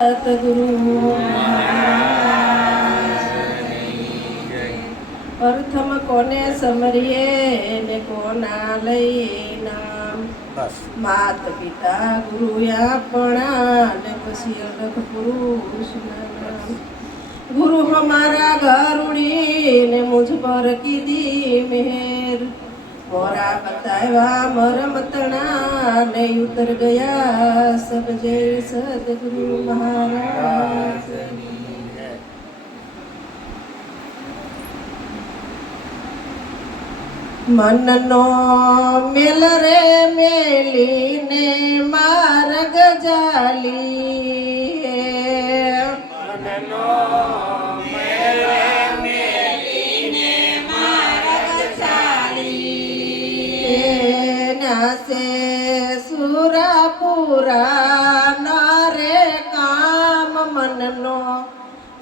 સતગુરુ પ્રથમ કોને સમરીએ ને કોના લઈએ નામ માત પિતા ગુરુ આપણા ને પછી અલગ પુરુષ નામ ગુરુ હમારા ઘર ઉડીને મુझ પર કીધી મેર મોરા બતાવ્યા મરમતણા ને ઉતર ગયા સબ જય સદગુરુ મહારાજ મનનો મેલ રે મેલીને માર્ગ જાલી મનનો મેલ રે મેલીને માર્ગ ચાલી નાસે સુરાપુરા નારે કામ મનનો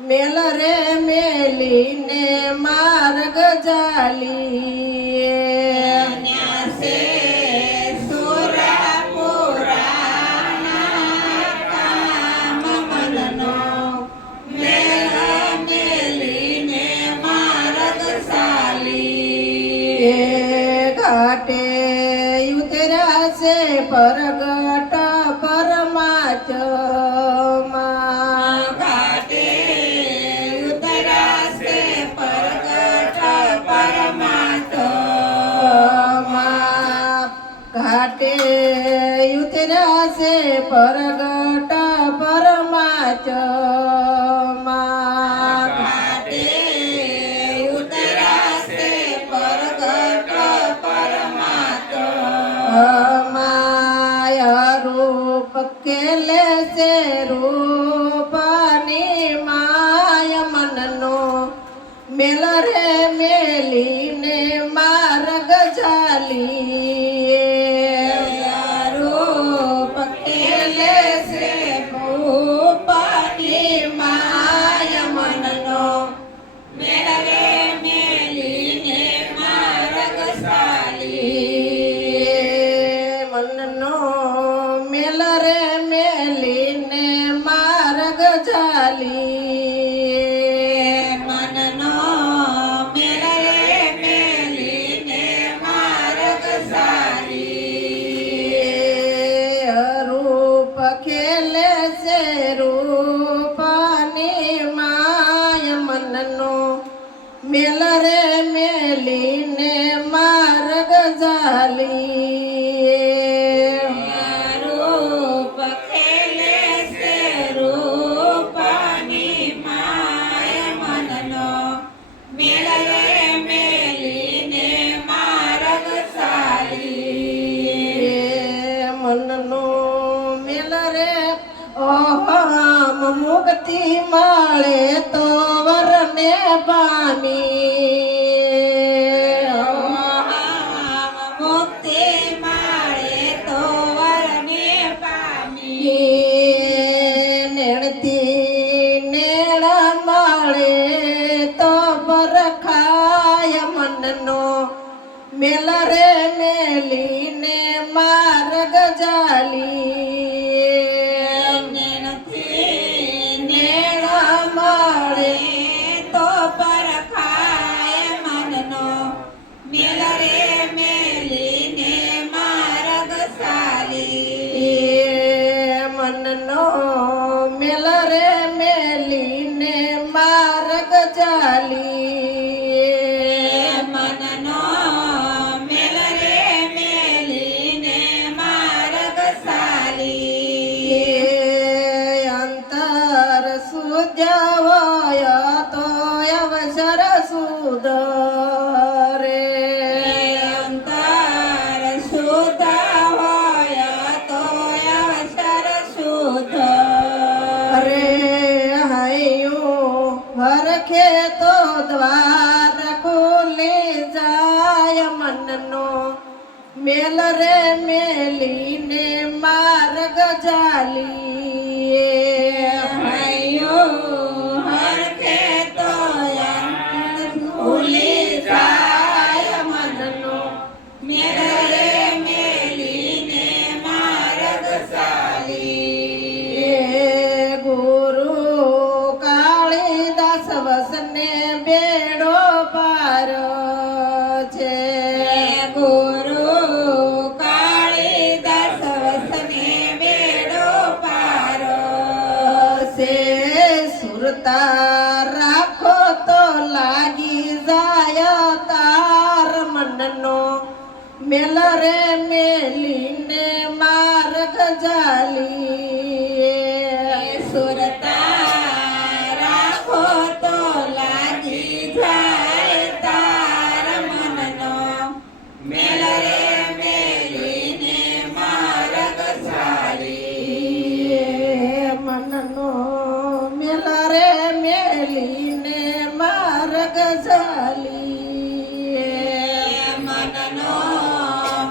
મેલ રે મેલીને માર્ગ જાલી ઘાટે ઉતર્યા છે પરગટ પરમાત્મા ઘાટે ઉતર્યા છે પરગટ પરમાત્મા ઘાટે ઉતર્યા છે પરગટ પરમાત્મા કેલે સે રૂપની માય મનનો મેલ રે મેલીને માર્ગ જાલી રૂપ કેલે સે રૂપની માય મનનો મેલ રે મેલીને માર્ગ જાલી મનનો મેલ રે મેલીને માર્ગ જાલી મનનો મેલ રે મેલીને માર્ગ જાલી રૂપ ખેલે છે રૂપની માય મનનો મેલ રે મેલીને માર્ગ જાલી મનનો મેલ રે ઓહમ મુક્તિ મળે તો વરને પામી મુક્તિ મળે તો વરને પામી નેણથી નેણ મળે તો બરખાય મનનો મેલ રે મેલીને માર્ગ જાલી નેણથી નેણ મળે તો પરખાય મનનો મેલ રે મેલીને માર્ગ ચાલી મનનો મેલ રે મેલીને માર્ગ જાલી મનનો મેલ રે મેલીને માર્ગ ચાલી અંતર સુજવાય તો અવસર સુધરે અંતર સુધવાય તો અવસર સુધરે હૈયું હરખે તો દ્વાર ખુલી જાય મનનો મેલ રે મેલીને માર્ગ જાલી હૈયું હરખે તો ખુલી જાય મનનો મેલ રે મેલીને માર્ગ ચાલી સુરતા રાખો તો લાગી જાય તાર મનનો મેલ રે મેલીને માર્ગ જાલી સુરતા રાખો તો લાગી જાય તાર મનનો મેલ રે મેલીને માર્ગ જાલી મનનો મેલ રે મેલીને માર્ગ જાલી મનનો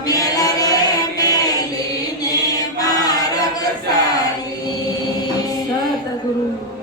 મેલ રે મેલીને માર્ગ જાલી સદગુરુ